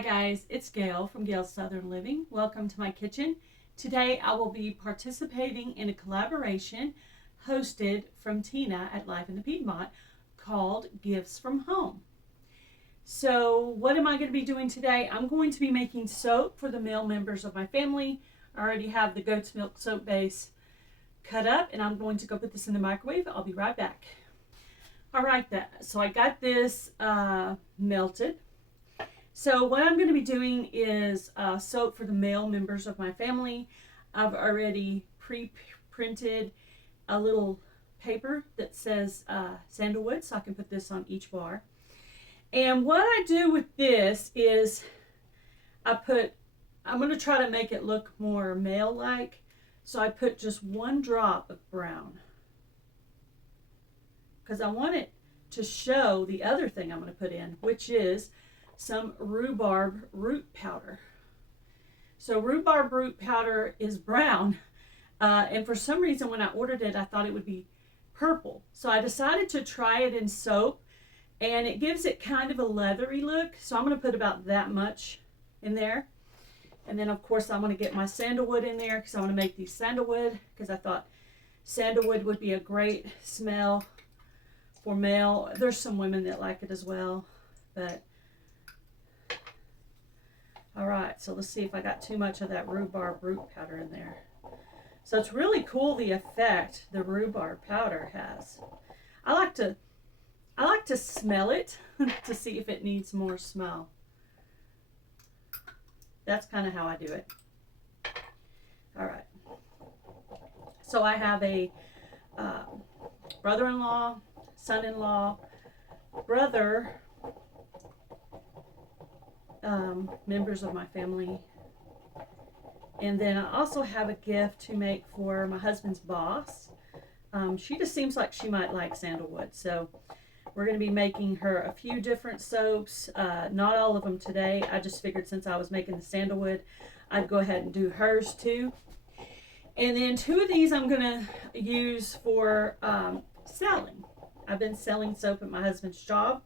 Hi guys, it's Gail from Gail's Southern Living. Welcome to my kitchen. Today I will be participating in a collaboration hosted from Tina at Life in the Piedmont called Gifts from Home. So what am I going to be doing today? I'm going to be making soap for the male members of my family. I already have the goat's milk soap base cut up and I'm going to go put this in the microwave. I'll be right back. Alright, so I got this melted. So what I'm going to be doing is soap for the male members of my family. I've already pre-printed a little paper that says sandalwood, so I can put this on each bar. And what I do with this is I'm going to try to make it look more male-like. So I put just one drop of brown, because I want it to show the other thing I'm going to put in, which is some rhubarb root powder. So rhubarb root powder is brown, and for some reason when I ordered it I thought it would be purple. So I decided to try it in soap, and it gives it kind of a leathery look. So I'm going to put about that much in there. And then of course I'm going to get my sandalwood in there because I want to make these sandalwood, because I thought sandalwood would be a great smell for male. There's some women that like it as well, but alright, so let's see if I got too much of that rhubarb root powder in there. So it's really cool the effect the rhubarb powder has. I like to smell it to see if it needs more smell. That's kind of how I do it. Alright. So I have a brother-in-law, son-in-law, brother, members of my family, and then I also have a gift to make for my husband's boss. She just seems like she might like sandalwood, so we're going to be making her a few different soaps. Not all of them today. I just figured since I was making the sandalwood, I'd go ahead and do hers too. And then two of these I'm going to use for selling. I've been selling soap at my husband's job.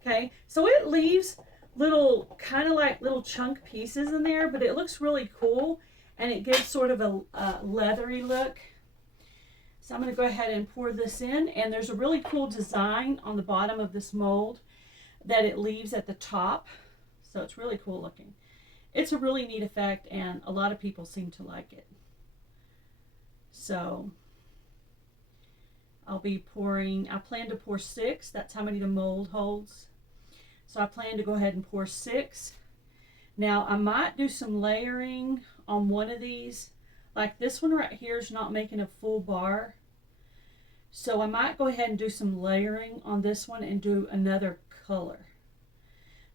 Okay, so it leaves little kind of like little chunk pieces in there, but it looks really cool and it gives sort of a leathery look. So I'm going to go ahead and pour this in, and there's a really cool design on the bottom of this mold that it leaves at the top, so it's really cool looking. It's a really neat effect and a lot of people seem to like it. So I'll be pouring, I plan to pour 6, that's how many the mold holds. So I plan to go ahead and pour 6. Now I might do some layering on one of these. Like this one right here is not making a full bar. So I might go ahead and do some layering on this one and do another color.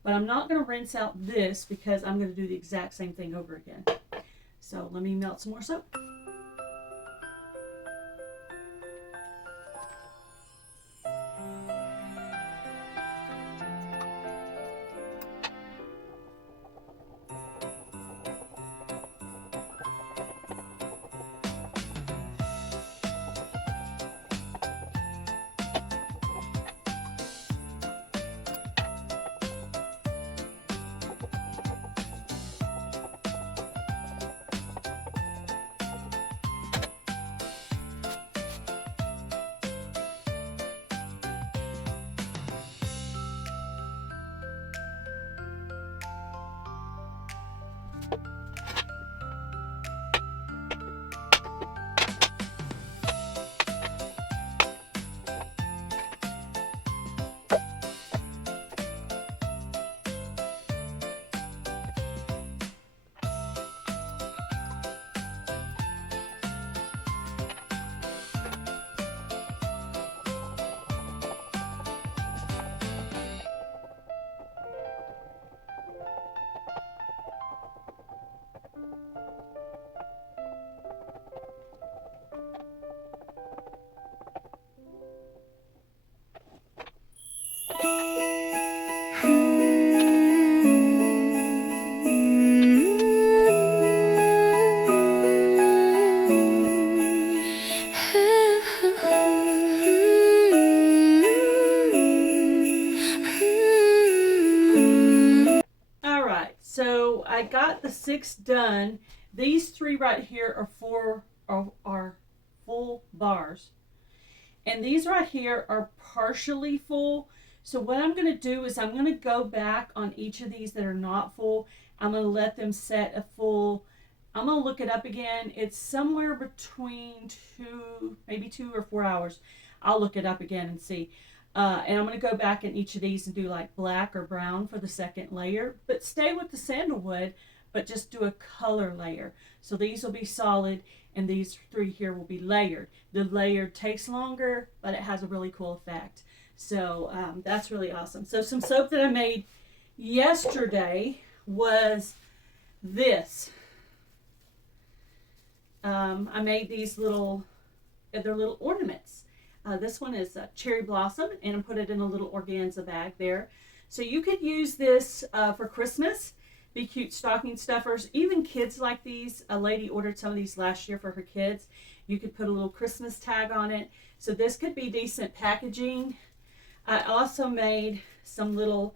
But I'm not going to rinse out this because I'm going to do the exact same thing over again. So let me melt some more soap. I got the 6 done. These 3 right here are full bars. And these right here are partially full. So what I'm going to do is I'm going to go back on each of these that are not full. I'm going to let them set a full. I'm going to look it up again. It's somewhere between maybe 2 or 4 hours. I'll look it up again and see. And I'm going to go back in each of these and do like black or brown for the second layer. But stay with the sandalwood, but just do a color layer. So these will be solid and these 3 here will be layered. The layer takes longer, but it has a really cool effect. So that's really awesome. So some soap that I made yesterday was this. I made these little, they're little ornaments. This one is cherry blossom, and I put it in a little organza bag there. So you could use this for Christmas. Be cute stocking stuffers. Even kids like these. A lady ordered some of these last year for her kids. You could put a little Christmas tag on it. So this could be decent packaging. I also made some little,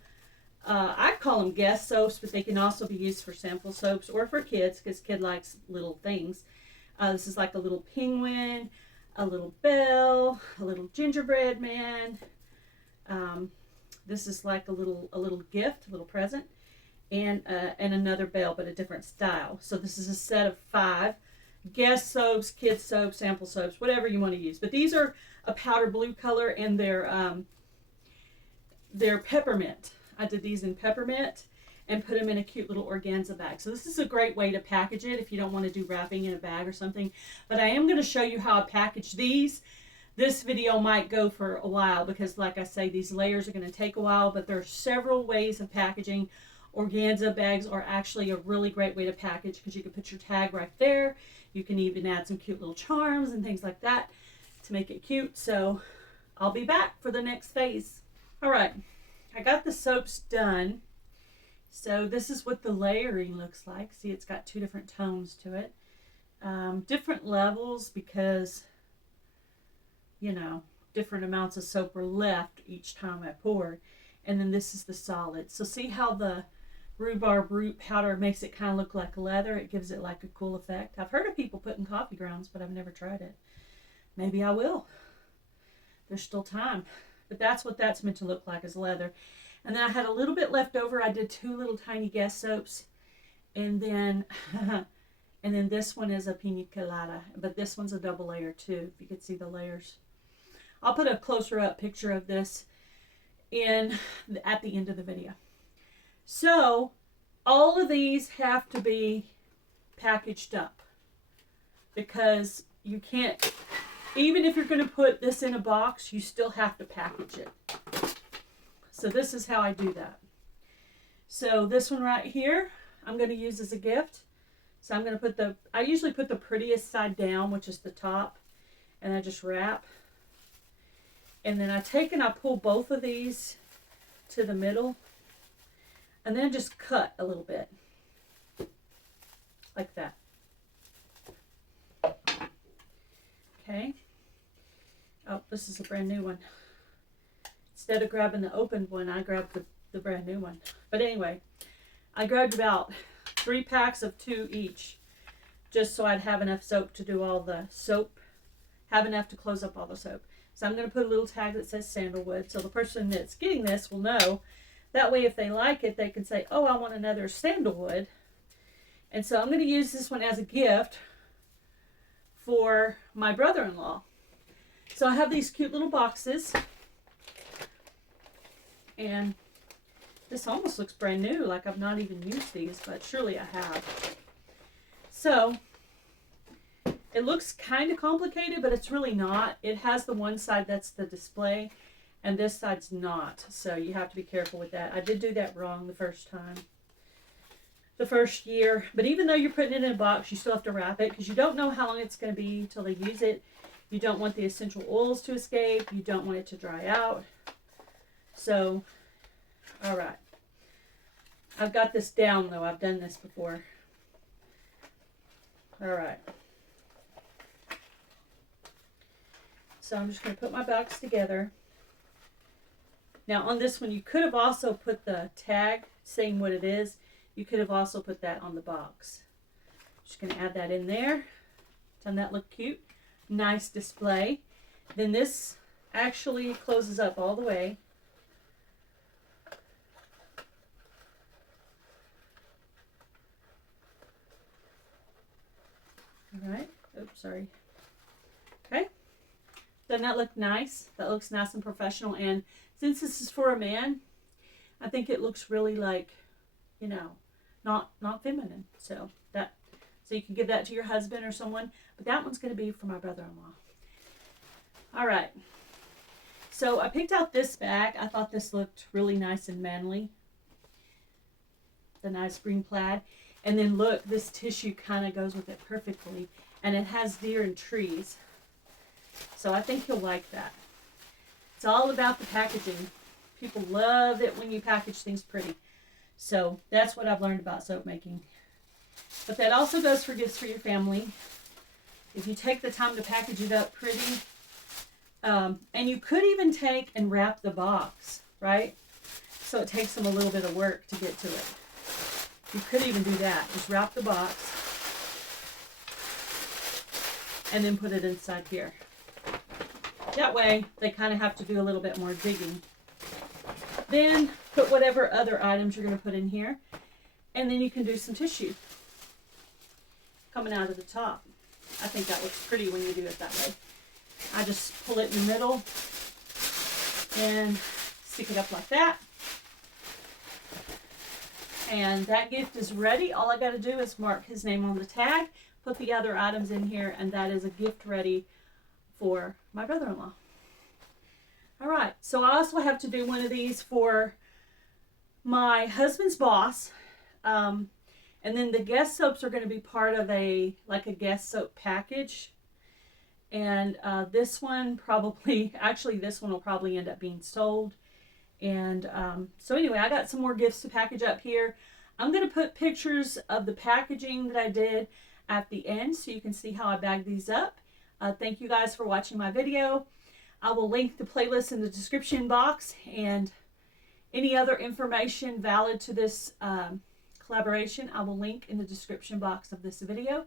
I call them guest soaps, but they can also be used for sample soaps or for kids because kid likes little things. This is like a little penguin, a little bell, a little gingerbread man. This is like a little gift, a little present, and another bell, but a different style. So this is a set of 5 guest soaps, kid soaps, sample soaps, whatever you want to use. But these are a powder blue color, and they're peppermint. I did these in peppermint and put them in a cute little organza bag. So this is a great way to package it if you don't want to do wrapping in a bag or something. But I am going to show you how I package these. This video might go for a while because, like I say, these layers are going to take a while, but there are several ways of packaging. Organza bags are actually a really great way to package because you can put your tag right there. You can even add some cute little charms and things like that to make it cute. So I'll be back for the next phase. All right, I got the soaps done. So this is what the layering looks like. See, it's got 2 different tones to it. Different levels because, you know, different amounts of soap were left each time I poured. And then this is the solid. So see how the rhubarb root powder makes it kind of look like leather? It gives it like a cool effect. I've heard of people putting coffee grounds, but I've never tried it. Maybe I will. There's still time. But that's what that's meant to look like, is leather. And then I had a little bit left over. I did 2 little tiny guest soaps. And then and then this one is a pina colada. But this one's a double layer too, if you could see the layers. I'll put a closer up picture of this at the end of the video. So all of these have to be packaged up because you can't, even if you're going to put this in a box, you still have to package it. So this is how I do that. So this one right here, I'm going to use as a gift. So I'm going to I usually put the prettiest side down, which is the top, and I just wrap. And then I take and I pull both of these to the middle, and then just cut a little bit, like that. Okay. Oh, this is a brand new one. Instead of grabbing the opened one, I grabbed the brand new one. But anyway, I grabbed about 3 packs of 2 each, just so I'd have enough soap to do all the soap, have enough to close up all the soap. So I'm going to put a little tag that says sandalwood, so the person that's getting this will know. That way, if they like it, they can say, oh, I want another sandalwood. And so I'm going to use this one as a gift for my brother-in-law. So I have these cute little boxes. And this almost looks brand new, like I've not even used these, but surely I have. So it looks kind of complicated, but it's really not. It has the one side that's the display, and this side's not. So you have to be careful with that. I did do that wrong the first time, the first year. But even though you're putting it in a box, you still have to wrap it because you don't know how long it's going to be until they use it. You don't want the essential oils to escape. You don't want it to dry out. So, all right. I've got this down, though. I've done this before. All right. So I'm just going to put my box together. Now on this one, you could have also put the tag saying what it is. you could have also put that on the box. Just going to add that in there. Doesn't that look cute? Nice display. Then this actually closes up all the way. All right. Oops, sorry. Okay. Doesn't that look nice? That looks nice and professional. And since this is for a man, I think it looks really like, you know, not feminine. So you can give that to your husband or someone. But that one's going to be for my brother-in-law. All right. So I picked out this bag. I thought this looked really nice and manly. The nice green plaid. And then look, this tissue kind of goes with it perfectly. And it has deer and trees. So I think you'll like that. It's all about the packaging. People love it when you package things pretty. So that's what I've learned about soap making. But that also goes for gifts for your family. If you take the time to package it up pretty. And you could even take and wrap the box, right? So it takes them a little bit of work to get to it. You could even do that. Just wrap the box. And then put it inside here. That way, they kind of have to do a little bit more digging. Then, put whatever other items you're going to put in here. And then you can do some tissue coming out of the top. I think that looks pretty when you do it that way. I just pull it in the middle and stick it up like that. And that gift is ready. All I got to do is mark his name on the tag, put the other items in here, and that is a gift ready for my brother-in-law. All right, so I also have to do one of these for my husband's boss. And then the guest soaps are going to be part of a guest soap package. And this one this one will probably end up being sold. And so anyway, I got some more gifts to package up here. I'm going to put pictures of the packaging that I did at the end so you can see how I bagged these up. Thank you guys for watching my video. I will link the playlist in the description box, and any other information valid to this collaboration I will link in the description box of this video.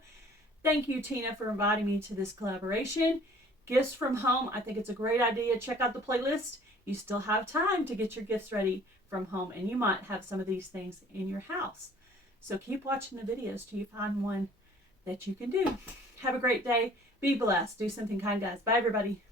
Thank you, Tina, for inviting me to this collaboration. Gifts from home, I think it's a great idea. Check out the playlist. You still have time to get your gifts ready from home, and you might have some of these things in your house. So keep watching the videos till you find one that you can do. Have a great day. Be blessed. Do something kind, guys. Bye, everybody.